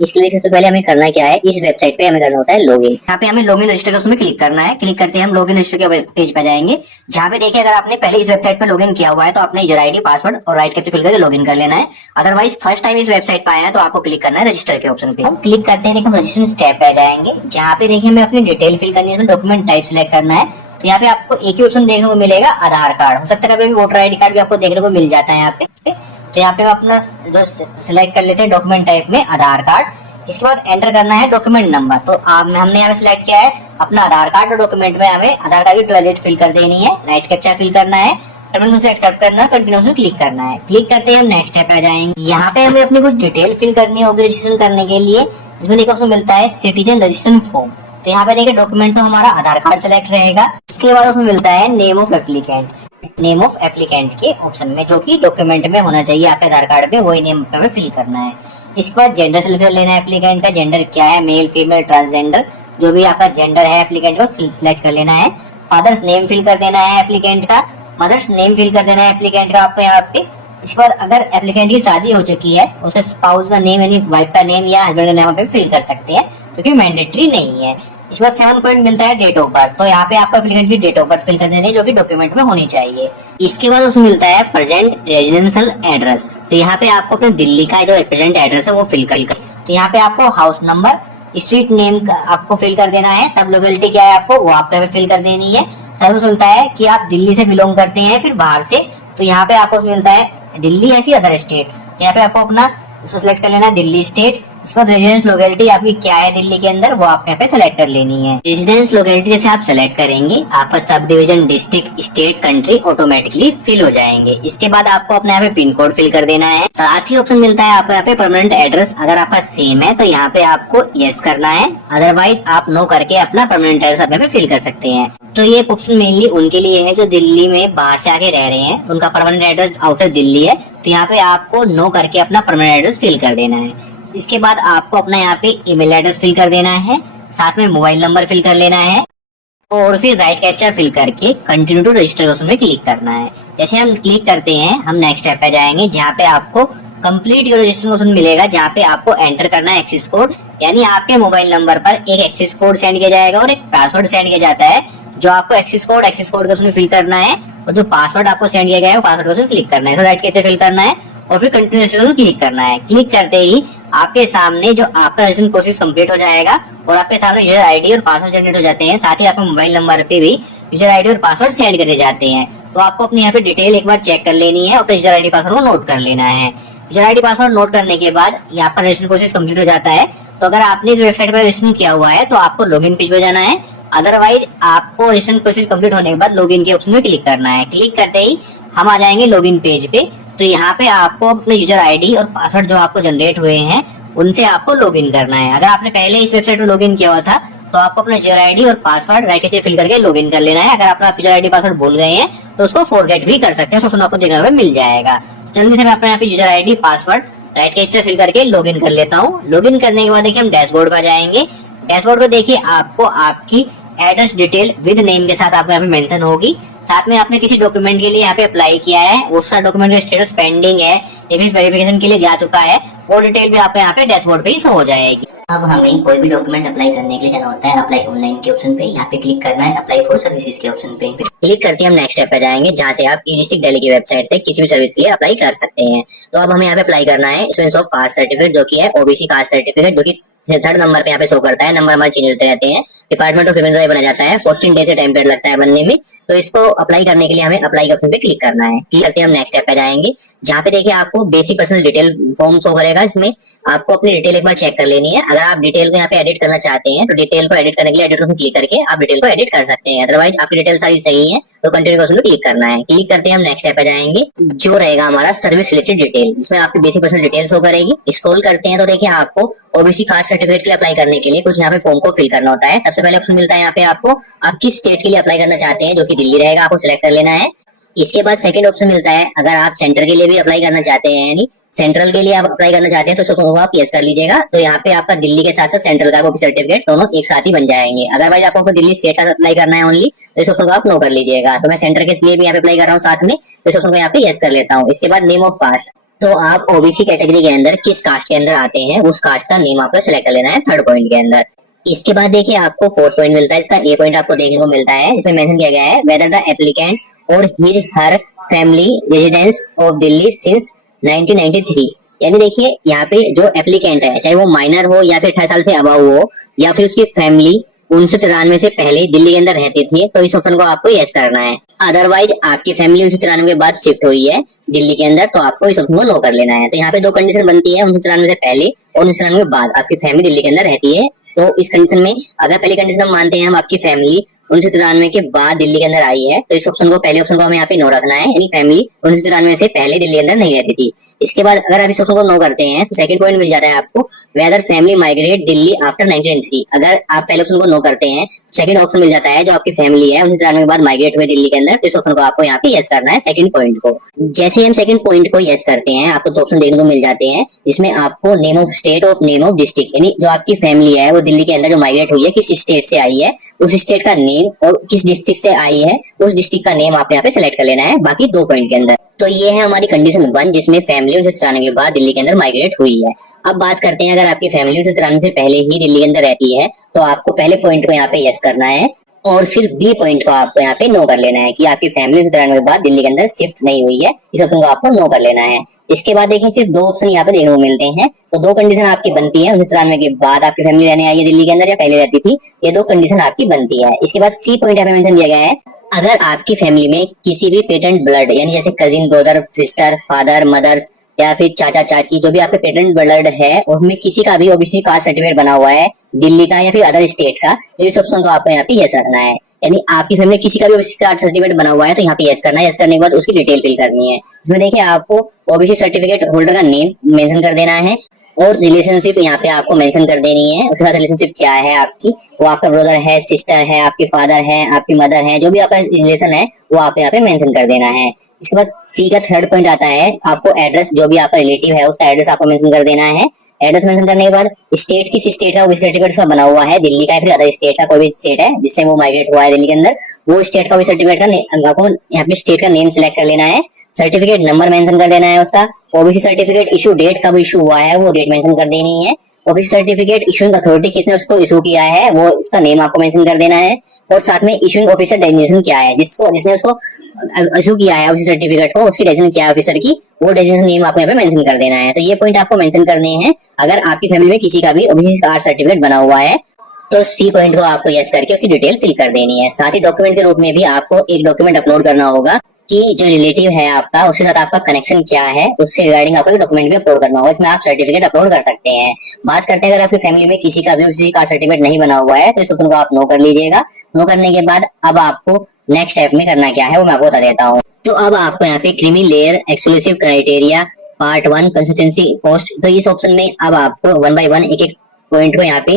इसके लिए सबसे पहले हमें करना क्या है, इस वेबसाइट पे हमें करना होता है लॉगिन। यहाँ पे हमें लॉगिन रजिस्टर के उसमें क्लिक करना है। क्लिक करते हैं हम लॉगिन रजिस्टर के पेज पे जाएंगे, जहाँ पे देखिए अगर आपने पहले इस वेबसाइट पे लॉगिन किया हुआ है तो अपने यूजर आईडी पासवर्ड और राइट कैप्चा फिल करके लॉगिन कर लेना है। अदरवाइज फर्स्ट टाइम इस वेबसाइट पे आए हैं तो आपको क्लिक करना है रजिस्टर के ऑप्शन पे। हम क्लिक करते हैं, देखिए हम रजिस्ट्रेशन स्टेप पे जाएंगे, जहाँ पे देखिए हमें अपनी डिटेल फिल करनी है, डॉक्यूमेंट टाइप सिलेक्ट करना है। तो यहाँ पे आपको एक ही ऑप्शन देखने को मिलेगा, आधार कार्ड। हो सकता है कभी वोटर आईडी कार्ड भी आपको देखने को मिल जाता है यहाँ पे। तो यहाँ पे हम अपना जो सिलेक्ट कर लेते हैं डॉक्यूमेंट टाइप में आधार कार्ड। इसके बाद एंटर करना है डॉक्यूमेंट नंबर। तो हमने यहाँ पे सिलेक्ट किया है अपना आधार कार्ड, और डॉक्यूमेंट में हमें आधार कार्ड की टॉयलेट फिल कर देनी है, राइट कैप्चा फिल करना है, टर्मिनल से एक्सेप्ट करना है, कंटिन्यूस में क्लिक करना है। क्लिक करते हैं हम नेक्स्ट स्टेप पे जाएंगे। यहाँ पे हमें अपनी कुछ डिटेल फिल करनी होगी रजिस्ट्रेशन करने के लिए। इसमें देखो उसमें मिलता है सिटीजन रजिस्ट्रेशन फॉर्म। तो यहाँ पे देखिए डॉक्यूमेंट तो हमारा आधार कार्ड सेलेक्ट रहेगा। इसके बाद उसमें मिलता है name of applicant. Name of applicant के ऑप्शन में जो कि डॉक्यूमेंट में होना चाहिए आपके आधार कार्ड पे, वही नेम हमें फिल करना है। इसके बाद जेंडर सेलेक्ट कर लेना है, एप्लीकेंट का जेंडर क्या है, मेल फीमेल ट्रांसजेंडर, जो भी आपका जेंडर है एप्लीकेंट को सिलेक्ट कर लेना है। फादर्स नेम फिल कर देना है एप्लीकेंट का, मदर्स नेम फिल कर देना है एप्लीकेंट का आपको यहाँ पे। इसके बाद अगर एप्लीकेंट की शादी हो चुकी है, उसके स्पाउस का नेम यानी वाइफ का नेम या हस्बैंड का नाम पे फिल कर सकते हैं, क्योंकि मैंडेटरी नहीं है। इसके बाद 7 पॉइंट मिलता है डेट ऑफ बर्थ। तो यहाँ पे आपको एप्लीकेंट की डेट ऑफ बर्थ फिल कर देनी है, जो कि डॉक्यूमेंट में होनी चाहिए। इसके बाद उसमें मिलता है प्रेजेंट रेजिडेंशियल एड्रेस। तो यहाँ पे आपको अपने दिल्ली का जो प्रेजेंट एड्रेस है वो फिल कर। तो यहाँ पे आपको हाउस नंबर, स्ट्रीट नेम आपको फिल कर देना है, सब लोकेलिटी क्या है आपको वो आपको फिल कर देनी है। सर्विस मिलता है कि आप दिल्ली से बिलोंग करते हैं फिर बाहर से, तो यहाँ पे आपको मिलता है दिल्ली है फिर अदर स्टेट। यहाँ पे आपको अपना उसको सिलेक्ट कर लेना है दिल्ली स्टेट। इसके बाद रेजिडेंस लोकेलिटी आपकी क्या है दिल्ली के अंदर, वो आप यहाँ पे सेलेक्ट कर लेनी है। रेजिडेंस लोकेलिटी जैसे आप सेलेक्ट करेंगे, आपका subdivision, district, state, country automatically fill हो जाएंगे। इसके बाद आपको अपने यहाँ पे पिन कोड फिल कर देना है। साथ ही ऑप्शन मिलता है आपको यहाँ पे परमानेंट एड्रेस। अगर आपका सेम है तो यहाँ पे आपको यस करना है, अदरवाइज आप नो करके अपना परमानेंट एड्रेस आप यहाँ पे फिल कर सकते हैं। तो ये ऑप्शन मेनली उनके लिए है जो दिल्ली में बाहर से आके रह रहे हैं, तो उनका परमानेंट एड्रेस आउटसाइड दिल्ली है, तो यहाँ पे आपको नो करके अपना परमानेंट एड्रेस फिल कर देना है। इसके बाद आपको अपना यहाँ पे ईमेल एड्रेस फिल कर देना है, साथ में मोबाइल नंबर फिल कर लेना है, और फिर राइट कैप्चा फिल करके कंटिन्यू टू रजिस्टर ऑप्शन में क्लिक करना है। जैसे हम क्लिक करते हैं, हम नेक्स्ट स्टेप पे जाएंगे, जहाँ पे आपको कंप्लीट योर रजिस्ट्रेशन ऑप्शन मिलेगा, जहाँ पे आपको एंटर करना है एक्सेस कोड, यानी आपके मोबाइल नंबर पर एक एक्सेस कोड सेंड किया जाएगा और एक पासवर्ड सेंड किया जाता है। जो आपको एक्सेस कोड के उसमें फिल करना है, और जो पासवर्ड आपको सेंड किया गया है पासवर्ड उसमें क्लिक करना है। तो राइट कैप्चा फिल करना है और फिर कंटिन्यू क्लिक करना है। क्लिक करते ही आपके सामने जो आपका रजिस्ट्रेशन प्रोसेस कंप्लीट हो जाएगा, और आपके सामने यूजर आईडी और पासवर्ड जनरेट हो जाते हैं। साथ ही आपके मोबाइल नंबर पे भी यूजर आईडी और पासवर्ड सेंड कर दिए जाते हैं। तो आपको अपने यहाँ पे डिटेल एक बार चेक कर लेनी है और यूजर आईडी पासवर्ड को नोट कर लेना है। यूजर आईडी पासवर्ड नोट करने के बाद यहाँ पर रजिस्ट्रेशन प्रोसेस कंप्लीट हो जाता है। तो अगर आपने इस वेबसाइट पर रजिस्ट्रेशन किया हुआ है तो आपको लॉगिन पेज पे जाना है, अदरवाइज आपको रजिस्ट्रेशन प्रोसेस कंप्लीट होने के बाद लॉगिन के ऑप्शन में क्लिक करना है। क्लिक करते ही हम आ जाएंगे लॉगिन पेज पे। तो यहाँ पे आपको अपने यूजर आईडी और पासवर्ड जो आपको जनरेट हुए हैं उनसे आपको लॉगिन करना है। अगर आपने पहले इस वेबसाइट पर लॉगिन किया हुआ था तो आपको अपना यूजर आईडी और पासवर्ड राइट कैप्चा फिल करके लॉगिन कर लेना है। अगर अपना यूजर आईडी पासवर्ड भूल गए हैं तो उसको फॉरगेट भी कर सकते हैं, उसको आपको देखने में मिल जाएगा। जल्दी से मैं अपने यहाँ पे user ID password write captcha fill करके लॉगिन कर लेता हूँ। लॉगिन करने के बाद देखिए हम डैशबोर्ड पर जाएंगे। डैशबोर्ड पर देखिए आपको आपकी एड्रेस डिटेल विद नेम के साथ आपको यहाँ पे मेंशन होगी। साथ में आपने किसी डॉक्यूमेंट के लिए यहाँ पे अप्लाई किया है, उसका डॉक्यूमेंट का स्टेटस पेंडिंग है या फिर वेरिफिकेशन के लिए जा चुका है, वो डिटेल भी आपको यहाँ पे डैशबोर्ड पे ही शो हो जाएगी। अब हमें कोई भी डॉक्यूमेंट अप्लाई करने के लिए जाना होता है अप्लाई ऑनलाइन के ऑप्शन पे, यहाँ पे क्लिक करना है अप्लाई फॉर सर्विसेज के ऑप्शन पे। क्लिक करके हम नेक्स्ट स्टेप पे जाएंगे, जहाँ से आप ई डिस्ट्रिक्ट दिल्ली की वेबसाइट से किसी भी सर्विस के लिए अप्लाई कर सकते हैं। तो अब हमें यहाँ पे अप्लाई करना है स्टूडेंट्स ऑफ कास्ट सर्टिफिकेट, जो की है ओबीसी कास्ट सर्टिफिकेट, जो की 3rd नंबर पे यहाँ पे शो करता है। नंबर हमारे चेंज होते रहते हैं, डिपार्टमेंट ऑफ ह्यूमन बना जाता है, 14 डेज से टाइम पीरियड लगता है बनने में। तो इसको अप्लाई करने के लिए हमें अप्लाई के ऑप्शन पे क्लिक करना है। क्लिक करके हम नेक्स्ट स्टेप पे जाएंगे, जहाँ पे देखिए आपको basic personal detail form show करेगा। इसमें आपको अपनी डिटेल एक बार चेक कर लेनी है। अगर आप डिटेल को यहाँ पे एडिट करना चाहते हैं तो डिटेल को एडिट करने के लिए एडिट ऑप्शन क्लिक करके आप डिटेल को एडिट कर सकते हैं, अदरवाइज आपकी डिटेल सारी सही है तो कंटिन्यू ऑप्शन पे क्लिक करना है। क्लिक करते हैं हम नेक्स्ट स्टेप पे जाएंगे, जो रहेगा हमारा सर्विस रिलेटेड डिटेल, जिसमें आपकी बेसिक पर्सनल डिटेल शो करेगी। स्क्रॉल करते हैं तो देखिए आपको ओबीसी कास्ट सर्टिफिकेट के लिए अप्लाई करने के लिए कुछ यहाँ पे फॉर्म को फिल करना होता है। सबसे पहले ऑप्शन मिलता है यहाँ पे आपको आप किस स्टेट के लिए अप्लाई करना चाहते हैं, जो कि दिल्ली रहेगा, आपको सिलेक्ट कर लेना है। इसके बाद सेकंड ऑप्शन मिलता है अगर आप सेंटर के लिए भी अप्लाई करना चाहते हैं, यानी सेंट्रल के लिए आप अप्लाई करना चाहते हैं तो उसको आप यस कर लीजिएगा। तो यहाँ पे आपका दिल्ली के साथ साथ सेंट्रल का भी सर्टिफिकेट दोनों एक साथ ही बन जाएंगे। अदरवाइज आपको दिल्ली स्टेट का अप्लाई करना है ओनली, तो इस ऑप्शन को आप नो कर लीजिएगा। तो मैं सेंटर के लिए भी यहाँ पे अप्लाई कर रहा हूँ साथ में, तो इस ऑप्शन को यहाँ पे यस कर लेता हूँ। इसके बाद नेम ऑफ कास्ट, तो आप ओबीसी कैटेगरी के अंदर किस कास्ट के अंदर आते हैं उस कास्ट का नेम आपको सिलेक्ट कर लेना है थर्ड पॉइंट के अंदर। इसके बाद देखिए आपको फोर्थ पॉइंट मिलता है, इसका ए पॉइंट आपको देखने को मिलता है। इसमें मेंशन किया गया है वेदर द एप्लीकेंट और his her family residence of Delhi since 1993। यानी देखिए यहाँ पे जो एप्लीकेंट है चाहे वो माइनर हो या फिर 18 साल से अबव हो या फिर उसकी फैमिली 1993 से पहले दिल्ली के अंदर रहते थे तो इस ऑप्शन को आपको यस करना है। अदरवाइज आपकी फैमिली 1993 के बाद शिफ्ट हुई है दिल्ली के अंदर तो आपको इस ऑप्शन को नो कर लेना है। तो यहाँ पे दो कंडीशन बनती है, 1993 से पहले और 1993 के बाद आपकी फैमिली दिल्ली के अंदर रहती है। तो इस कंडीशन में अगर पहली कंडीशन हम मानते हैं हम आपकी फैमिली 1993 के बाद दिल्ली के अंदर आई है तो इस ऑप्शन को पहले ऑप्शन को हमें यहाँ पे नो रखना है, यानी फैमिली 1993 से पहले दिल्ली के अंदर नहीं रहती थी। इसके बाद अगर आप इस ऑप्शन को नो करते हैं तो सेकंड पॉइंट मिल जाता है आपको whether family migrate Delhi after 1993। अगर आप पहले ऑप्शन को नो करते हैं सेकंड ऑप्शन मिल जाता है जो आपकी फैमिली है 1993 के बाद माइग्रेट हुए दिल्ली के अंदर तो इस ऑप्शन को आपको यहाँ पे यस करना है सेकंड पॉइंट को। जैसे हम सेकंड पॉइंट को यस करते हैं आपको दो ऑप्शन देखने को मिल जाते हैं, जिसमें आपको name of state of name of district, यानी जो आपकी फैमिली है वो दिल्ली के अंदर जो माइग्रेट हुई है किस स्टेट से आई है उस स्टेट का नेम और किस डिस्ट्रिक्ट से आई है उस डिस्ट्रिक्ट का नेम आप यहाँ पे सिलेक्ट कर लेना है बाकी दो पॉइंट के अंदर। तो ये है हमारी कंडीशन 1 जिसमें फैमिली 1993 के बाद दिल्ली के अंदर माइग्रेट हुई है। अब बात करते हैं अगर आपकी फैमिली 1993 से पहले ही दिल्ली के अंदर रहती है तो आपको पहले पॉइंट को यहाँ पे यस करना है और फिर बी पॉइंट को आपको यहाँ पे नो कर लेना है कि आपकी फैमिली 1993 के बाद दिल्ली के अंदर शिफ्ट नहीं हुई है, इस ऑप्शन को आपको नो कर लेना है। इसके बाद देखिए सिर्फ दो ऑप्शन यहाँ पे देखने को मिलते हैं, तो दो कंडीशन आपकी बनती है 1993 के बाद आपकी फैमिली रहने आई है दिल्ली के अंदर या पहले रहती थी, ये दो कंडीशन आपकी बनती है। इसके बाद सी पॉइंट यहाँ पे मेंशन दिया गया है अगर आपकी फैमिली में किसी भी पेटेंट ब्लड यानी जैसे cousin brother sister father mothers या फिर चाचा चाची जो भी आपके पेटेंट ब्लड है उनमें किसी का भी ओबीसी कास्ट सर्टिफिकेट बना हुआ है दिल्ली का या फिर अदर स्टेट का तो इस ऑप्शन को आपको यहाँ पे यस करना है। यानी आपकी फैमिली में किसी का भी ओबीसी कास्ट सर्टिफिकेट बना हुआ है तो यहाँ पे यस करना है। यस करने के बाद उसकी डिटेल फिल करनी है। इसमें देखिए आपको ओबीसी सर्टिफिकेट होल्डर का नेम मेंशन कर देना है और रिलेशनशिप यहाँ पे आपको मेंशन कर देनी है। उसके साथ रिलेशनशिप क्या है आपकी, वो आपका ब्रदर है सिस्टर है आपकी फादर है आपकी मदर है, जो भी आपका रिलेशन है वो आप यहाँ पे मेंशन कर देना है। इसके बाद सी का थर्ड पॉइंट आता है आपको एड्रेस, जो भी आपका रिलेटिव है उसका एड्रेस आपको मेंशन कर देना है। एड्रेस मेंशन करने के बाद स्टेट किस स्टेट का ओबीसी सर्टिफिकेट उसका बना हुआ है दिल्ली का या फिर अदर स्टेट का, कोई भी स्टेट है जिससे वो माइग्रेट हुआ है दिल्ली के अंदर वो स्टेट का ओबीसी सर्टिफिकेट का आपको यहाँ पे स्टेट का नेम सिलेक्ट कर लेना है। सर्टिफिकेट नंबर मेंशन कर देना है उसका। ओबीसी सर्टिफिकेट इशू डेट कब इशू हुआ है वो डेट मेंशन कर देनी है। ओबीसी सर्टिफिकेट इशूइंग अथॉरिटी किसने उसको इशू किया है वो इसका नेम आपको मेंशन कर देना है और साथ में इशूइंग ऑफिसर डेजिग्नेशन क्या है जिसने उसको इशू किया है ओबीसी सर्टिफिकेट को उसकी डेजिग्नेशन क्या है ऑफिसर की वो डेजिग्नेशन नेम आपको यहाँ पे मेंशन कर देना है। तो ये पॉइंट आपको मेंशन करने हैं अगर आपकी फैमिली में किसी का भी ओबीसी कास्ट सर्टिफिकेट बना हुआ है तो सी पॉइंट को आपको यस करके उसकी डिटेल फिल कर देनी है। साथ ही डॉक्यूमेंट के रूप में भी आपको एक डॉक्यूमेंट अपलोड करना होगा कि जो रिलेटिव है आपका उसके साथ आपका कनेक्शन क्या है उसके रिगार्डिंग आपको डॉक्यूमेंट भी अपलोड करना होगा। इसमें आप सर्टिफिकेट अपलोड कर सकते हैं। बात करते हैं अगर आपकी फैमिली में किसी का भी ओबीसी का सर्टिफिकेट नहीं बना हुआ है तो इस ऑप्शन को आप नो कर लीजिएगा। नो करने के बाद अब आपको नेक्स्ट स्टेप में करना क्या है वो मैं आपको बता देता हूँ। तो अब आपको यहाँ पे creamy layer exclusive criteria part 1 consistency post, तो इस ऑप्शन में अब आपको 1 बाय 1 एक एक पॉइंट को यहाँ पे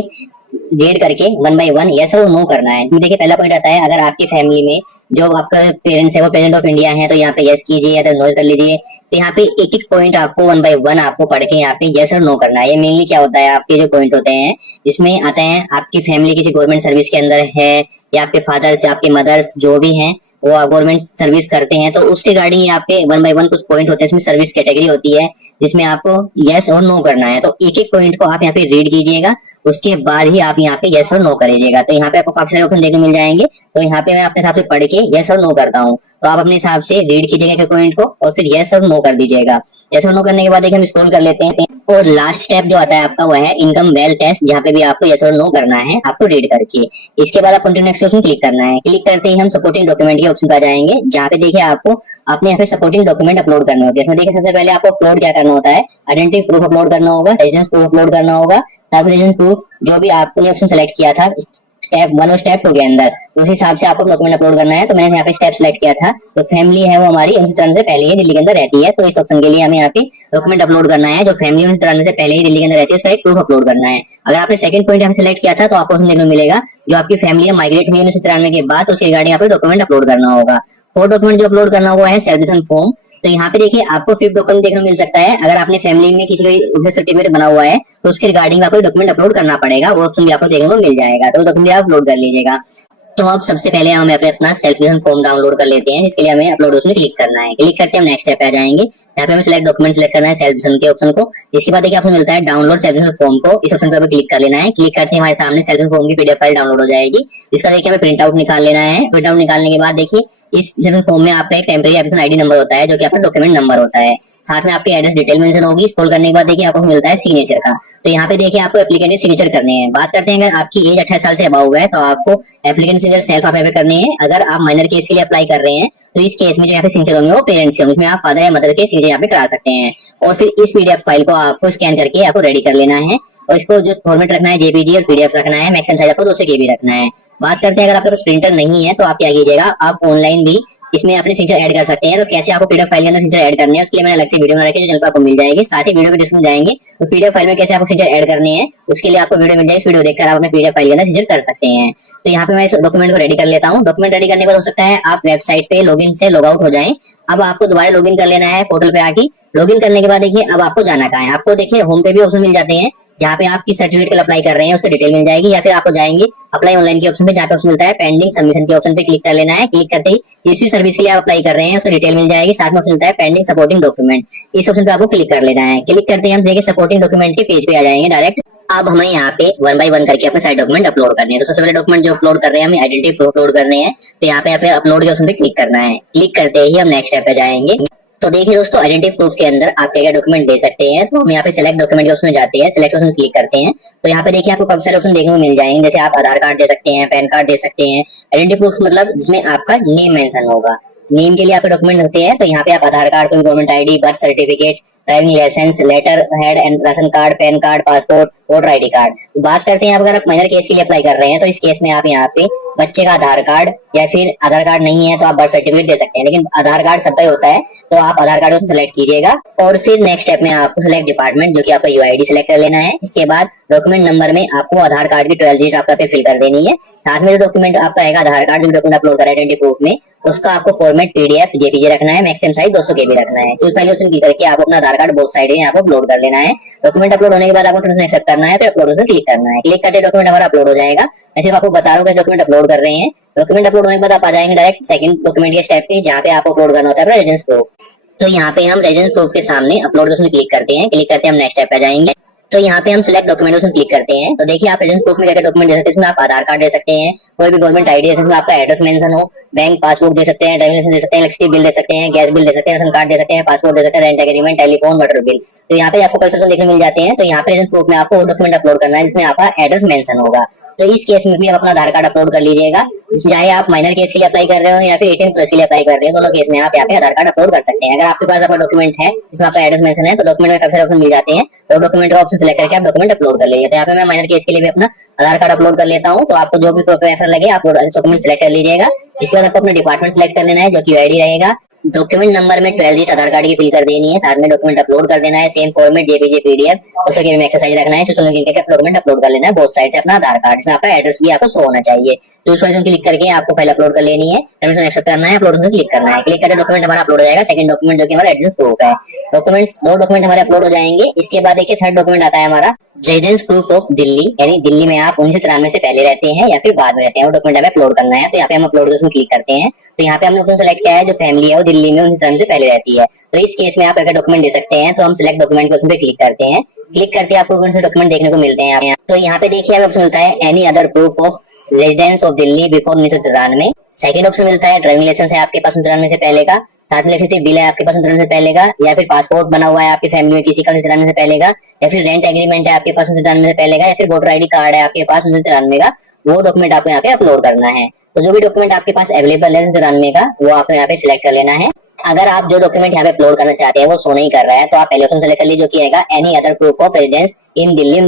रेड करके 1 बाय 1 यस और नो करना है। इसमें देखिए पहला पॉइंट आता है अगर आपकी फैमिली में जो आपका पेरेंट्स है वो प्रेसिडेंट ऑफ इंडिया है तो यहाँ पे यस कीजिए या तो नो कर लीजिए। तो यहाँ पे एक एक पॉइंट आपको 1 बाय 1 आपको पढ़ के यहाँ पे यस और नो करना है। ये मेनली क्या होता है आपके जो पॉइंट होते हैं इसमें आते हैं आपकी फैमिली किसी गवर्नमेंट सर्विस के अंदर है या आपके फादर्स या आपके मदर्स जो भी हैं वो गवर्नमेंट सर्विस करते हैं तो उसके रिगार्डिंग यहाँ पे 1 बाय 1 कुछ पॉइंट होते हैं। इसमें सर्विस कैटेगरी होती है जिसमें आपको यस और नो करना है। तो एक एक पॉइंट को आप यहाँ पे रीड कीजिएगा उसके बाद ही आप यहाँ पे यस और नो करिएगा। तो यहाँ पे आपको काफी सारे ऑप्शन देखने मिल जाएंगे। तो यहाँ पे मैं अपने हिसाब से पढ़ के यस और नो करता हूँ तो आप अपने हिसाब से रीड कीजिएगा पॉइंट को और फिर यस और नो कर दीजिएगा। यस और नो करने के बाद देखिए हम स्क्रॉल कर लेते हैं और लास्ट स्टेप जो आता है आपका वो है इनकम वेल टेस्ट, जहाँ पे भी आपको यस और नो करना है आपको रीड करके। इसके बाद आप कंटिन्यू नेक्स्ट ऑप्शन क्लिक करना है। क्लिक करते ही हम सपोर्टिंग डॉक्यूमेंट के ऑप्शन पर जाएंगे जहाँ पे देखिए आपको अपने यहाँ पे सपोर्टिंग डॉक्यूमेंट अपलोड करने होते हैं। इसमें देखिए सबसे पहले आपको अपलोड क्या करना होता है, आइडेंटिटी प्रूफ अपलोड करना होगा, रेजिडेंस प्रूफ अपलोड करना होगा, रेजिडेंस प्रूफ जो भी आपने ऑप्शन सेलेक्ट किया था स्टेप 1 और स्टेप 2 के अंदर उस हिसाब से आपको डॉक्यूमेंट अपलोड करना है। तो मैंने यहाँ पे स्टेप सेलेक्ट किया था तो फैमिली है वो हमारी 1993 से पहले ही दिल्ली के अंदर रहती है तो इस ऑप्शन के लिए हमें यहाँ पे डॉक्यूमेंट अपलोड करना है। जो फैमिली 1993 से पहले ही दिल्ली के अंदर रहती है उसका एक प्रूफ अपलोड करना है। अगर आपने सेकंड पॉइंट यहाँ सेलेक्ट किया था तो आपको देखने को मिलेगा जो आपकी फैमिली माइग्रेट हुई 1993 के बाद उसके रिगार्डिंग आपको डॉक्यूमेंट अपलोड करना होगा। फोर्थ डॉक्यूमेंट जो अपलोड करना होगा है सेल्फ फॉर्म। तो यहाँ पे देखिए आपको फिफ्थ डॉक्यूमेंट देखने को मिल सकता है अगर आपने फैमिली में किसी का सर्टिफिकेट बना हुआ है तो उसके रिगार्डिंग आपको डॉक्यूमेंट अपलोड करना पड़ेगा, वो ऑप्शन भी आपको देखने को मिल जाएगा तो डॉक्यूमेंट आप अपलोड कर लीजिएगा। तो अब सबसे पहले हमें अपना सेल्फ फॉर्म डाउनलोड कर लेते हैं जिसके लिए हमें अपलोड उसमें क्लिक करना है। क्लिक करके हम नेक्स्ट स्टेप पे आ जाएंगे। यहाँ पे हमें सिलेक्ट डॉक्यूमेंट सिलेक्ट करना है, सेल्फ के ऑप्शन को। इसके बाद देखिए आपको मिलता है डाउनलोड सेल्फ फॉर्म को, इस ऑप्शन पर क्लिक कर लेना है। क्लिक करते ही हमारे सामने सेल्फ फॉर्म की पीडीएफ फाइल डाउनलोड हो जाएगी। इसका देखिए हमें प्रिंट आउट निकाल लेना है। प्रिंट आउट निकालने के बाद देखिए इस सेल्फ फॉर्म में आपका एक टेम्परेरी एप्लीकेशन आईडी नंबर होता है जो कि आपका डॉक्यूमेंट नंबर होता है। साथ में आपकी एड्रेस डिटेल मेंशन होगी। स्क्रॉल करने के बाद देखिए आपको मिलता है सिग्नेचर का। तो यहाँ पे देखिए आपको एप्लीकेंट सिग्नेचर करने हैं। बात करते हैं अगर आपकी एज 28 साल से अबव है तो आपको एप्लीकेंट सिग्नेचर सेल्फ आप पे करने हैं। अगर आप माइनर केस के लिए अप्लाई कर रहे हैं तो इस केस में जो यहाँ पे सिग्नेचर होंगे वो पेरेंट्स के होंगे, इसमें आप फादर या मदर के सिग्नेचर यहाँ पे करा सकते हैं। और फिर इस पीडीएफ फाइल को आपको स्कैन करके आपको रेडी कर लेना है और इसको जो फॉर्मेट रखना है जेपीजी और पीडीएफ रखना है। मैक्सिमम साइज आपको 200 केबी रखना है। बात करते हैं अगर आपके पास प्रिंटर नहीं है तो आप क्या कीजिएगा, आप ऑनलाइन भी इसमें अपने सिग्नेचर ऐड कर सकते हैं। तो कैसे आपको पीडीएफ फाइल के अंदर सिग्नेचर ऐड करने हैं उसके लिए मैंने अलग से वीडियो बना रखी है जो चैनल पर आपको मिल जाएगी। साथ ही वीडियो के डिस्क्रिप्शन में जाएंगे तो पीडीएफ फाइल में कैसे आपको सिग्नेचर ऐड करने हैं उसके लिए आपको वीडियो मिल जाएगी। इस वीडियो देखकर आप अपने पीडीएफ फाइल के अंदर सिग्नेचर कर सकते हैं। तो यहाँ पे मैं इस डॉक्यूमेंट को रेडी कर लेता हूँ। डॉक्यूमेंट रेडी करने के बाद हो सकता है आप वेबसाइट पे लॉगिन से लॉग आउट हो जाएं। अब आपको दोबारा लॉगिन कर लेना है पोर्टल पे आके। लॉगिन करने के बाद देखिए अब आपको जाना कहाँ है, आपको देखिए होम पे भी ऑप्शन मिल जाते हैं जहाँ पे आप किस सर्टिफिकेट के लिए अप्लाई कर रहे हैं उसकी डिटेल मिल जाएगी। या फिर आपको जाएंगे अप्लाई ऑनलाइन के ऑप्शन पे, जहाँ पे ऑप्शन मिलता है पेंडिंग सबमिशन के ऑप्शन पे क्लिक कर लेना है। क्लिक करते ही जिस भी सर्विस के लिए आप अप्लाई कर रहे हैं उसकी डिटेल मिल जाएगी। साथ में ऑप्शन मिलता है पेंडिंग सपोर्टिंग डॉक्यूमेंट, इस ऑप्शन पे आपको क्लिक कर लेना है। क्लिक करते ही हम देखिए सपोर्टिंग डॉक्यूमेंट के पेज पे आ जाएंगे डायरेक्ट। अब हमें यहाँ पे वन बाय वन करके अपने सारे डॉक्यूमेंट अपलोड करने हैं। तो सबसे पहले डॉक्यूमेंट जो अपलोड कर रहे हैं हमें आइडेंटिटी प्रूफ अपलोड करने हैं। तो यहाँ पे अपलोड के ऑप्शन पे क्लिक करना है। क्लिक करते ही हम नेक्स्ट स्टेप पे जाएंगे। तो देखिए दोस्तों आइडेंटिटी प्रूफ के अंदर आप क्या क्या डॉक्यूमेंट दे सकते हैं। तो हम यहाँ पे सिलेक्ट डॉक्यूमेंट के ऑप्शन में जाते हैं, सिलेक्ट ऑप्शन क्लिक करते हैं। तो यहाँ पे देखिए आपको काफी सारे ऑप्शन देखने को मिल जाएंगे, जैसे आप आधार कार्ड दे सकते हैं, पैन कार्ड दे सकते हैं। आइडेंटिटी प्रूफ मतलब जिसमें आपका नेम मेंशन होगा। नेम के लिए आपके डॉक्यूमेंट होते हैं। तो यहाँ पे आप आधार कार्ड, कोई government ID, birth certificate, driving licence, letterhead and ration card, PAN card, passport, voter ID card. बात करते हैं आप अगर आप माइनर केस के लिए अप्लाई कर रहे हैं तो इस केस में आप यहाँ पे बच्चे का आधार कार्ड, या फिर आधार कार्ड नहीं है तो आप बर्थ सर्टिफिकेट दे सकते हैं, लेकिन आधार कार्ड सब पे होता है तो आप आधार कार्ड को सिलेक्ट कीजिएगा। और फिर नेक्स्ट स्टेप में आपको सिलेक्ट डिपार्टमेंट जो कि आपका यूआईडी सिलेक्ट कर लेना है। इसके बाद डॉक्यूमेंट नंबर में आपको आधार कार्ड की 12 डिजिट आपका पे फिल कर देनी है। साथ में जो डॉक्यूमेंट आपका आएगा आधार कार्ड जो डॉक्यूमेंट अपलोड करा है आइडेंटिटी प्रूफ में उसका आपको फॉर्मेट पीडीएफ जेपीजी रखना है। मैक्सिमम साइज 200 केबी रखना है। चूज फाइल ऑप्शन क्लिक करके आप अपना आधार कार्ड बोथ साइड यहाँ पर अपलोड कर लेना है। डॉक्यूमेंट अपलोड होने के बाद आपको टर्म्स एक्सेप्ट करना है, फिर अपलोड पर क्लिक करना है। क्लिक करते डॉक्यूमेंट हमारा अपलोड हो जाएगा। मैं सिर्फ आपको बता रहा हूँ कि डॉक्यूमेंट अपलोड कर रहे हैं। डॉक्यूमेंट अपलोड होने के बाद आप आ जाएंगे डायरेक्ट सेकंड डॉक्यूमेंट के स्टेप पे जहाँ पे आपको अपलोड करना होता है रेजिडेंस प्रूफ। तो यहाँ पे हम रेजिडेंस प्रूफ के सामने अपलोड ऑप्शन क्लिक करते हैं। क्लिक करते हैं हम नेक्स्ट स्टेप पे जाएंगे। तो यहाँ पे हम सिलेक्ट डॉक्यूमेंट ऑप्शन क्लिक करते हैं। तो देखिए आप रेजिडेंस प्रूफ में क्या डॉक्यूमेंट दे सकते हैं। इसमें आप आधार कार्ड दे सकते हैं, कोई भी गवर्नमेंट आईडी दे सकते हैं, आपका एड्रेस मेंशन हो, बैंक पासबुक दे सकते हैं, ड्राइविंग लाइसेंस दे सकते हैं, इलेक्ट्रिसिटी बिल दे सकते हैं, गैस बिल दे सकते हैं, राशन कार्ड दे सकते हैं, पासपोर्ट दे सकते हैं, rent agreement, telephone, water bill. तो यहाँ पे आपको कई देखने मिल जाते हैं। तो यहाँ पे रेजिडेंस प्रूफ में आपको वो डॉक्यूमेंट अपलोड करना है जिसमें आपका एड्रेस मेंशन होगा। तो इस केस में भी आप अपना आधार कार्ड अपलोड कर लीजिएगा। चाहे आप माइनर केस के लिए अप्लाई कर रहे हो या फिर 18 प्लस के लिए अप्लाई कर रहे हो, दोनों केस में आप यहाँ पे आधार कार्ड अपलोड कर सकते हैं। अगर आपके पास आपका डॉक्यूमेंट है जिसमें आपका एड्रेस मेंशन है तो डॉक्यूमेंट में काफी सारे ऑप्शन मिल जाते हैं। तो डॉक्यूमेंट का ऑप्शन सिलेक्ट करके आप डॉक्यूमेंट अपलोड कर लीजिए। तो यहाँ पे मैं माइनर केस के लिए भी अपना आधार कार्ड अपलोड कर लेता हूँ। तो आपको जो भी प्रेफर लगे आप डॉक्यूमेंट सिलेक्ट कर लीजिएगा। इसके बाद आपको अपना डिपार्टमेंट सिलेक्ट कर लेना है जो कि यूआईडी रहेगा। डॉक्यूमेंट नंबर में 12 डिजिट आधार कार्ड की फिल कर देनी है। साथ में डॉक्यूमेंट अपलोड कर देना है सेम फॉर्मेट जेपीजी पीडीएफ। उसके लिए एक्सरसाइज रखना है। सोशल मीडिया के डॉक्यूमेंट अपलोड कर लेना है बोथ साइड से अपना आधार कार्ड, इसमें आपका एड्रेस भी आपको शो होना चाहिए। तो उस पर क्लिक करके आपको फाइल अपलोड कर लेनी है, परमिशन एक्सेप्ट करना है, अपलोड में क्लिक करना है। क्लिक करके डॉक्यूमेंट हमारा अपलोड हो जाएगा। सेकंड डॉक्यूमेंट जो कि हमारा एड्रेस प्रूफ है। डॉक्यूमेंट्स दो डॉक्यूमेंट हमारे अपलोड हो जाएंगे। इसके बाद देखिए थर्ड डॉक्यूमेंट आता है हमारा रेजिडेंस प्रूफ ऑफ दिल्ली, यानी दिल्ली में आप 1993 से पहले रहते हैं या फिर बाद में रहते हैं, वो डॉक्यूमेंट हमें अपलोड करना है। तो यहाँ पे हम अपलोड ऑप्शन क्लिक करते हैं। तो यहाँ पे हमने ऑप्शन सेलेक्ट किया है जो फैमिली है वो दिल्ली में 1993 से पहले रहती है। तो इस केस में आप अगर डॉक्यूमेंट दे सकते हैं तो हम सिलेक्ट डॉक्यूमेंट के ऑप्शन पे क्लिक करते हैं। क्लिक करके आपको कौन से डॉक्यूमेंट देखने को मिलते हैं यहाँ। तो यहाँ पे देखिए हमें ऑप्शन मिलता है any other proof of residence of Delhi before 1993। Second option मिलता है ड्राइविंग लाइसेंस है आपके पास 1993 से पहले का, साथ में इलेक्ट्रिसिटी बिल है आपके पास 1993 से पहले का, या फिर पासपोर्ट बना हुआ है आपकी फैमिली में किसी का 1993 से पहले का, या फिर रेंट एग्रीमेंट है आपके पास 1993 से पहले का, या फिर वोटर आईडी कार्ड है आपके पास 1993 का, वो डॉक्यूमेंट आपको यहाँ पे अपलोड करना है। तो जो भी डॉक्यूमेंट आपके पास अवेलेबल है 1993 का वो आपको यहाँ पे सिलेक्ट कर लेना है। अगर आप जो डॉक्यूमेंट यहाँ पे अपलोड करना चाहते हैं वो शो नहीं कर रहा है तो आप पहले ऑप्शन सेलेक्ट कर लीजिए जो कि आएगा any other proof of residence in Delhi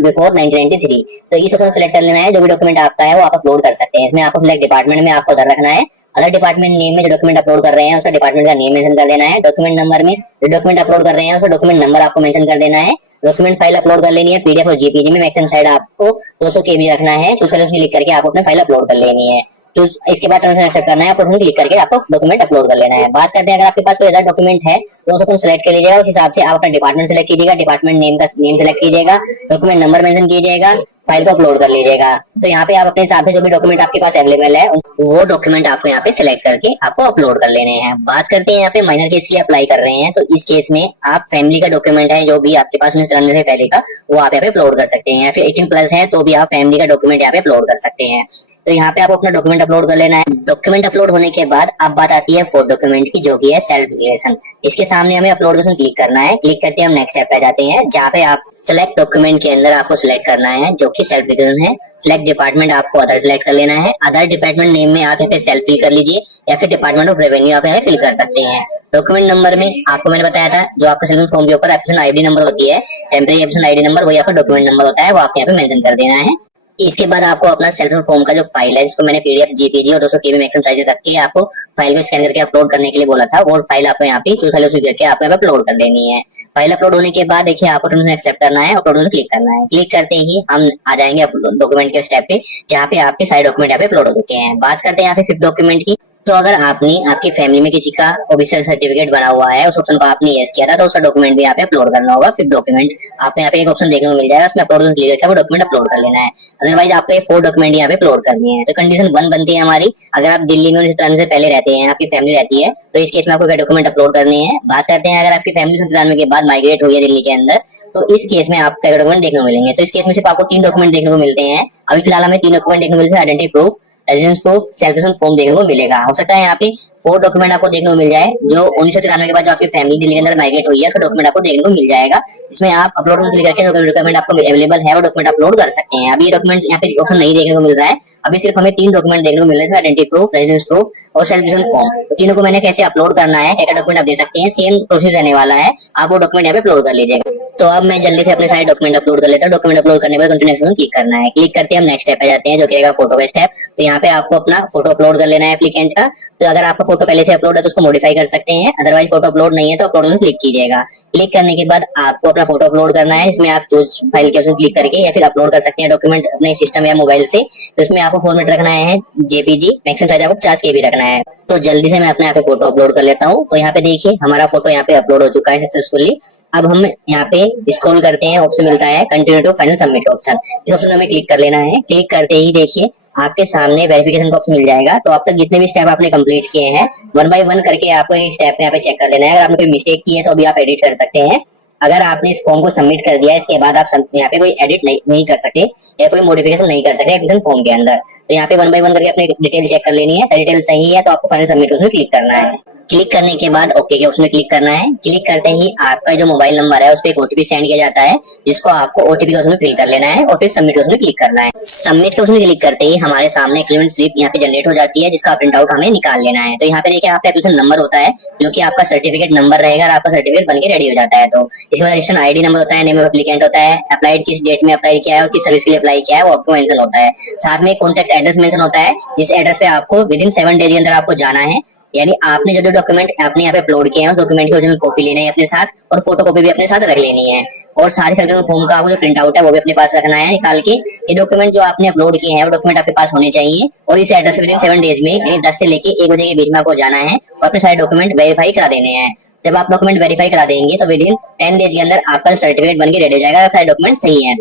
before 1993। तो इस ऑप्शन सेलेक्ट कर लेना है। जो भी डॉक्यूमेंट आपका है वो आप अपलोड कर सकते हैं। इसमें आपको सिलेक्ट डिपार्टमेंट में आपको उधर रखना है। अगर डिपार्टमेंट नेम में जो डॉक्यूमेंट अपलोड कर रहे हैं उसका डिपार्टमेंट का नेम मेंशन कर देना है। डॉक्यूमेंट नंबर में जो डॉक्यूमेंट अपलोड कर रहे हैं उसका डॉक्यूमेंट नंबर आपको मेंशन कर देना है। डॉक्यूमेंट फाइल अपलोड कर लेनी है पीडीएफ और जेपीजी में। मैक्सिमम साइज आपको 200 केबी रखना है। तो फिर क्लिक करके आप अपने फाइल अपलोड कर लेनी है। तो इसके बाद टर्म्स एंड एक्सेप्ट करना है, आप क्लिक करके आपको डॉक्यूमेंट अपलोड कर लेना है। बात करते हैं अगर आपके पास कोई अदर डॉक्यूमेंट है तो उसको तुम सेलेक्ट कर लीजिएगा। उस हिसाब से आप अपना डिपार्टमेंट सेलेक्ट कीजिएगा, डिपार्टमेंट नेम का नेम सेलेक्ट कीजिएगा, डॉक्यूमेंट नंबर मेंशन कीजिएगा, फाइल को अपलोड कर लीजिएगा। तो यहाँ पे आप अपने हिसाब से जो भी डॉक्यूमेंट आपके पास अवेलेबल है वो डॉक्यूमेंट आपको यहाँ पे सिलेक्ट करके आपको अपलोड कर लेने हैं। बात करते हैं यहाँ पे माइनर केस के लिए अप्लाई कर रहे हैं, तो इस केस में आप फैमिली का डॉक्यूमेंट है जो भी आपके पास 1993 से पहले का, वो आप यहाँ पे अपलोड कर सकते हैं, या फिर 18 प्लस है तो भी आप फैमिली का डॉक्यूमेंट यहाँ पे अपलोड कर सकते हैं। तो यहाँ पे आप अपना डॉक्यूमेंट अपलोड कर लेना है। डॉक्यूमेंट अपलोड होने के बाद अब बात आती है फोर्थ डॉक्यूमेंट की, जो की है सेल्फ डिक्लेरेशन। इसके सामने हमें अपलोड बटन क्लिक करना है। क्लिक करके हम नेक्स्ट स्टेप पे जाते हैं, जहाँ पे आप सिलेक्ट डॉक्यूमेंट के अंदर आपको सिलेक्ट करना है जो कि सेल्फ डिक्लेरेशन है। सिलेक्ट डिपार्टमेंट आपको अदर सिलेक्ट कर लेना है। अदर डिपार्टमेंट नेम में आप यहाँ पे सेल्फ फिल कर लीजिए, या फिर डिपार्टमेंट ऑफ रेवेन्यू आप यहाँ फिल कर सकते हैं। डॉक्यूमेंट नंबर में आपको मैंने बताया था, जो आपका सिलेक्शन फॉर्म के ऊपर एप्लीकेशन आईडी नंबर होती है, टेम्परेरी एप्लीकेशन आईडी नंबर, वही आपका डॉक्यूमेंट नंबर होता है, वो आपको यहाँ पे मेंशन कर देना है। इसके बाद आपको अपना सिलेक्शन फॉर्म का जो फाइल है, जिसको मैंने पीडीएफ, जेपीजी और 200 केबी मैक्सिमम साइज रख के आपको फाइल को स्कैन करके अपलोड करने के लिए बोला था, वो फाइल आपको यहाँ पे चूज वाले ऑप्शन करके आपको यहाँ पे अपलोड कर देनी है। फाइल अपलोड होने के बाद देखिए आपको टर्म्स में एक्सेप्ट करना है, अपलोड में क्लिक करना है। क्लिक करते ही हम आ जाएंगे डॉक्यूमेंट के स्टेप पे, जहाँ पे आपके सारे डॉक्यूमेंट यहाँ पे अपलोड हो चुके हैं। बात करते हैं यहाँ पे फिफ्थ डॉक्यूमेंट की। तो अगर आपने आपकी फैमिली में किसी का ओबीसी सर्टिफिकेट बना हुआ है, उस ऑप्शन को आपने यस किया था, तो उसका डॉक्यूमेंट भी यहाँ पे अपलोड करना होगा। फिफ्थ डॉक्यूमेंट आपको यहाँ पे एक ऑप्शन देखने को मिल जाएगा, उसमें अपलोड क्लिक करके वो डॉक्यूमेंट अपलोड कर लेना है। अदरवाइज आपको ये 4 डॉक्यूमेंट यहाँ पे अपलोड करनी है। तो कंडीशन 1 बनती है हमारी, अगर आप दिल्ली में 1993 से पहले रहते हैं, आपकी फैमिली रहती है, तो इस केस में आपको क्या डॉक्यूमेंट अपलोड करने हैं। बात करते हैं अगर आपकी फैमिली 1993 के बाद माइग्रेट हुई है दिल्ली के अंदर, तो इस केस में आपको डॉक्यूमेंट देखने को मिलेंगे। तो इस केस में सिर्फ आपको 3 डॉक्यूमेंट देखने को मिलते हैं। अभी फिलहाल हमें 3 डॉक्यूमेंट देखने को मिलते हैं, identity proof, residence proof, self form देखने को मिलेगा। हो सकता है यहाँ पे 4 डॉक्यूमेंट आपको देखने को मिल जाए, जो 1993 के बाद जो आपकी फैमिली दिल्ली के अंदर माइग्रेट हुई है, उसका डॉक्यूमेंट आपको देखने को मिल जाएगा। इसमें आप अपलोड में क्लिक करके जो डॉक्यूमेंट आपको अवेलेबल है वो डॉक्यूमेंट अपलोड कर सकते हैं। अभी डॉक्यूमेंट यहाँ पे ऑप्शन नहीं देखने को मिल रहा है, अभी सिर्फ हमें 3 डॉक्यूमेंट देखने को मिल रहे हैं, आइडेंटिटी प्रूफ, रेजिडेंस प्रूफ और सेल्फ फॉर्म। तो तीनों को मैंने कैसे अपलोड करना है, क्या डॉक्यूमेंट आप दे सकते हैं, सेम प्रोसेस रहने वाला है। आप वो डॉक्यूमेंट यहाँ पे अपलोड कर लीजिएगा। तो अब मैं जल्दी से अपने सारे डॉक्यूमेंट अपलोड कर लेता हूँ। डॉक्यूमेंट अपलोड करने के बाद कंटिन्यू एक्शन क्लिक करना है। क्लिक करते हैं हम नेक्स्ट स्टेप पे जाते हैं, जो कि फोटो का स्टेप। तो यहाँ पे आपको अपना फोटो अपलोड कर लेना है एप्लीकेंट का। तो अगर आपका फोटो पहले से अपलोड है तो उसको मॉडिफाई कर सकते हैं, अदरवाइज फोटो अपलोड नहीं है तो अपलोड में क्लिक कीजिएगा। क्लिक करने के बाद आपको अपना फोटो अपलोड करना है। इसमें आप चूज फाइल के ऑप्शन क्लिक करके या फिर अपलोड कर सकते हैं डॉक्यूमेंट अपने सिस्टम या मोबाइल से। तो इसमें आपको फॉर्मेट रखना है जेपीजी, मैक्सिमम साइज आपको 50 केबी रखना है। तो जल्दी से मैं अपने यहाँ पे फोटो अपलोड कर लेता हूँ। तो यहाँ पे देखिए हमारा फोटो यहाँ पे अपलोड हो चुका है सक्सेसफुली। अब हम यहाँ पे स्क्रॉल करते हैं, ऑप्शन मिलता है continue to final submit option. इस ऑप्शन में हमें क्लिक कर लेना है। क्लिक करते ही देखिए आपके सामने वेरिफिकेशन का ऑप्शन मिल जाएगा। तो अब तक जितने भी स्टेप आपने कंप्लीट किए हैं 1 बाय 1 करके आपको एक स्टेप यहाँ पे चेक कर लेना है। अगर आपने कोई मिस्टेक की है तो अभी आप एडिट कर सकते हैं। अगर आपने इस फॉर्म को सबमिट कर दिया इसके बाद आप यहाँ पे कोई एडिट नहीं कर सकते या कोई मॉडिफिकेशन नहीं कर सकते एप्लीकेशन फॉर्म के अंदर। तो यहाँ पे 1 बाय 1 करके अपनी डिटेल चेक कर लेनी है। डिटेल सही है तो आपको फाइनल सबमिट उसमें क्लिक करना है। क्लिक करने के बाद ओके के उसमें क्लिक करना है। क्लिक करते ही आपका जो मोबाइल नंबर है उस पर एक ओटीपी सेंड किया जाता है, जिसको आपको ओटीपी का उसमें फिल कर लेना है और फिर सबमिट उसमें क्लिक करना है। सबमिट के उसमें क्लिक करते ही हमारे सामने क्लियरेंस स्लिप यहाँ पे जनरेट हो जाती है, जिसका प्रिंट आउट हमें निकाल लेना है। तो यहाँ पे देखिए आपका एप्लीकेशन नंबर होता है जो कि आपका सर्टिफिकेट नंबर रहेगा और आपका सर्टिफिकेट बनके रेडी हो जाता है। तो इसमें रजिस्ट्रेशन आईडी नंबर होता है, नेम ऑफ एप्लीकेंट होता है, अप्लाइड किस डेट में अप्लाई किया है और किस सर्विस के लिए अप्लाई किया है वो आपको मेंशन होता है। साथ में कॉन्टैक्ट एड्रेस मेंशन होता है, जिस एड्रेस पे आपको विदिन 7 डेज के अंदर आपको जाना है। यानी आपने जो डॉक्यूमेंट आपने यहाँ पे अपलोड किए हैं उस डॉक्यूमेंट की ओरिजिनल कॉपी लेनी है अपने साथ और फोटो कॉपी भी अपने साथ रख लेनी है। और सारे सर्टिफिकेट फॉर्म का आपको जो प्रिंट आउट है वो भी अपने पास रखना है निकाल के। ये डॉक्यूमेंट जो आपने अपलोड किए हैं वो डॉक्यूमेंट आपके पास होने चाहिए और इस एड्रेस पे विदिन 7 डेज में यानी 10 से लेके 1 बजे के बीच में आपको जाना है और अपने सारे डॉक्यूमेंट वेरीफाई करा देने हैं। जब आप डॉक्यूमेंट वेरीफाई करा देंगे तो विदिन 10 डेज के अंदर आपका सर्टिफिकेट बनके रेडी हो जाएगा। सारे डॉक्यूमेंट सही है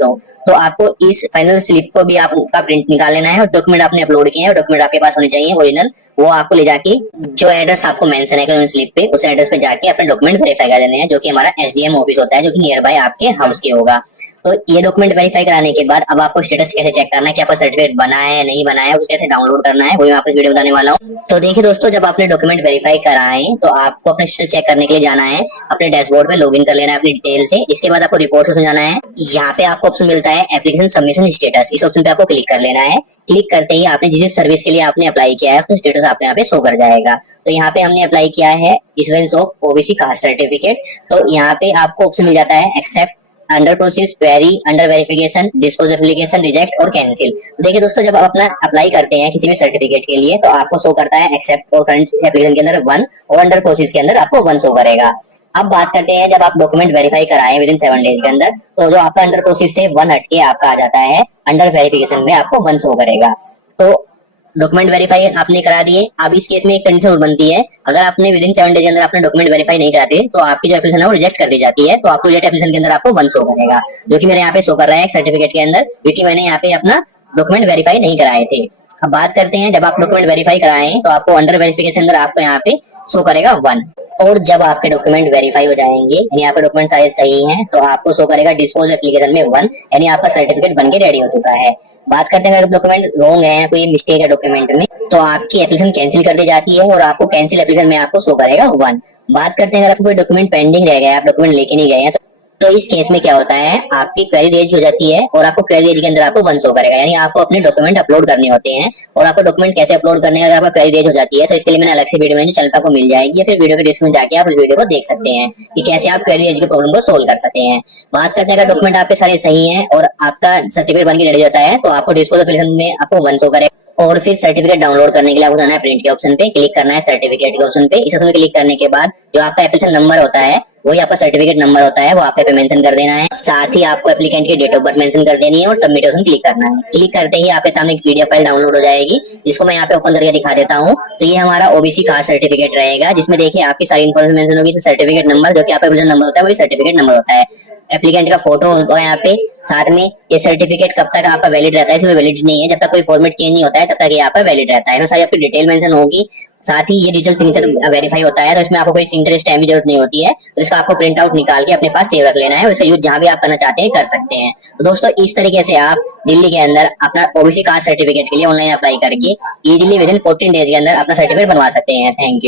तो आपको इस फाइनल स्लिप को भी आपका प्रिंट निकाल लेना है और डॉक्यूमेंट आपने अपलोड किए हैं डॉक्यूमेंट आपके पास होने चाहिए ओरिजिनल। वो आपको ले जाके जो एड्रेस आपको मेंशन है स्लिप पे उस एड्रेस पे जाके अपने डॉक्यूमेंट वेरीफाई कर देने हैं, जो कि हमारा एसडीएम ऑफिस होता है जो कि नियर बाय आपके हाउस के होगा। तो ये डॉक्यूमेंट वेरीफाई कराने के बाद अब आपको स्टेटस कैसे चेक करना है कि आपका सर्टिफिकेट बना है नहीं बना है, उसको कैसे डाउनलोड करना है वो मैं आपको इस वीडियो में बताने वाला हूँ। तो देखिए दोस्तों, जब आपने डॉक्यूमेंट वेरीफाई कराए तो आपको अपने स्टेटस चेक करने के लिए जाना है, अपने डैशबोर्ड में लॉगिन कर लेना है अपनी डिटेल से। इसके बाद आपको रिपोर्ट में जाना है। यहाँ पे आपको ऑप्शन मिलता है एप्लीकेशन सबमिशन स्टेटस, इस ऑप्शन पे आपको क्लिक कर लेना है। क्लिक करते ही आपने जिस सर्विस के लिए आपने अप्लाई किया है उसका स्टेटस आपको यहाँ पे शो कर जाएगा। तो यहाँ पे हमने अप्लाई किया है issuance of OBC caste certificate. तो यहाँ पे आपको ऑप्शन मिल जाता है accept, under process, query, under verification, dispose application, reject और कैंसिल। देखिए दोस्तों, जब आप अपना अप्लाई करते हैं किसी भी सर्टिफिकेट के लिए तो आपको शो करता है एक्सेप्ट और करंट एप्लीकेशन के अंदर 1 और अंडर प्रोसेस के अंदर आपको 1 शो करेगा। अब बात करते हैं जब आप डॉक्यूमेंट वेरीफाई कराएं विदिन 7 डेज के अंदर तो जो आपका अंडर प्रोसेस से 1 हटके आपका आ जाता है अंडर वेरिफिकेशन में आपको 1 शो करेगा। तो डॉक्यूमेंट वेरीफाई आपने करा दिए। अब इस केस में एक कंडीशन और बनती है, अगर आपने विदिन 7 डेज के अंदर अपने डॉक्यूमेंट वेरीफाई नहीं कराते तो आपकी जो एप्लीकेशन है वो रिजेक्ट कर दी जाती है। तो आपको रिजेक्ट एप्लीकेशन के अंदर आपको 1 शो करेगा, जो कि मेरे यहाँ पे शो कर रहा है सर्टिफिकेट के अंदर, क्योंकि मैंने यहाँ पे अपना डॉक्यूमेंट वेरीफाई नहीं कराए थे। अब बात करते हैं, जब आप डॉक्यूमेंट वेरीफाई कराएं तो आपको अंडर वेरिफिकेशन अंदर आपको यहाँ पे शो करेगा 1। और जब आपके डॉक्यूमेंट वेरीफाई हो जाएंगे, यानी आपके डॉक्यूमेंट सारे सही हैं, तो आपको शो करेगा डिस्पोज एप्लीकेशन में 1, यानी आपका सर्टिफिकेट बन के रेडी हो चुका है। बात करते हैं अगर डॉक्यूमेंट रॉन्ग है, कोई मिस्टेक है डॉक्यूमेंट में, तो आपकी एप्लीकेशन कैंसिल कर दी जाती है और आपको कैंसिल एप्लीकेशन में आपको शो करेगा 1। बात करते हैं अगर आपको कोई डॉक्यूमेंट पेंडिंग रह गया, आप डॉक्यूमेंट लेके नहीं गए हैं, तो इस केस में क्या होता है, आपकी क्वेरी रेज हो जाती है और आपको क्वेरी रेज के अंदर आपको 1 शो करेगा, यानी आपको अपने डॉक्यूमेंट अपलोड करने होते हैं। और आपको डॉक्यूमेंट कैसे अपलोड करने हैं, अगर आपका क्वेरी रेज हो जाती है तो इसके लिए मैंने अलग से वीडियो में चैनल पर आपको मिल जाएगी, या फिर वीडियो के डिस्क्रिप्शन में जाके आप उस वीडियो को देख सकते हैं कि कैसे आप क्वेरी रेज के प्रॉब्लम को सोल्व कर सकते हैं। बात करते हैं अगर डॉक्यूमेंट आपके सारे सही है और आपका सर्टिफिकेट बन के रेडी होता है, तो आपको डिस्पोज एप्लीकेशन में आपको 1 शो करेगा। और फिर सर्टिफिकेट डाउनलोड करने के लिए आपको जाना है प्रिंट के ऑप्शन पे, क्लिक करना है सर्टिफिकेट के ऑप्शन पे। इस ऑप्शन पे क्लिक करने के बाद जो आपका एप्लीकेशन नंबर होता है, वही आपका सर्टिफिकेट नंबर होता है, वो आप पे मेंशन कर देना है। साथ ही आपको एप्लीकेंट की डेट ऑफ बर्थ मेंशन कर देनी है और सबमिट ऑप्शन क्लिक करना है। क्लिक करते ही आपके सामने एक पीडीएफ फाइल डाउनलोड हो जाएगी, जिसको मैं यहाँ पे ओपन करके दिखा देता हूँ। तो ये हमारा ओबीसी कास्ट सर्टिफिकेट रहेगा, जिसमें देखिए आपकी सारी इन्फॉर्मेशन मेंशन होगी। सर्टिफिकेट नंबर जो कि आपका एप्लीकेशन नंबर होता है, वही सर्टिफिकेट नंबर होता है। एप्लीकेंट का फोटो होगा यहाँ पे, साथ में ये सर्टिफिकेट कब तक आपका वैलिड रहता है, इसमें वैलिड नहीं है, जब तक कोई फॉर्मेट चेंज नहीं होता है तब तक ये आपका वैलिड रहता है। सारी आपकी डिटेल मेंशन होगी। साथ ही ये डिजिटल सिग्नेचर वेरीफाई होता है, तो इसमें आपको कोई सिग्नेचर स्टैम्प की जरूरत नहीं होती है, तो इसका आपको प्रिंट आउट निकाल के अपने पास सेव रख लेना है। उसका यूज जहां भी आप करना चाहते हैं कर सकते हैं। तो दोस्तों इस तरीके से आप दिल्ली के अंदर अपना ओबीसी कास्ट सर्टिफिकेट के लिए ऑनलाइन अप्लाई करके इजीली विदिन 14 डेज के अंदर अपना सर्टिफिकेट बनवा सकते हैं। Thank you.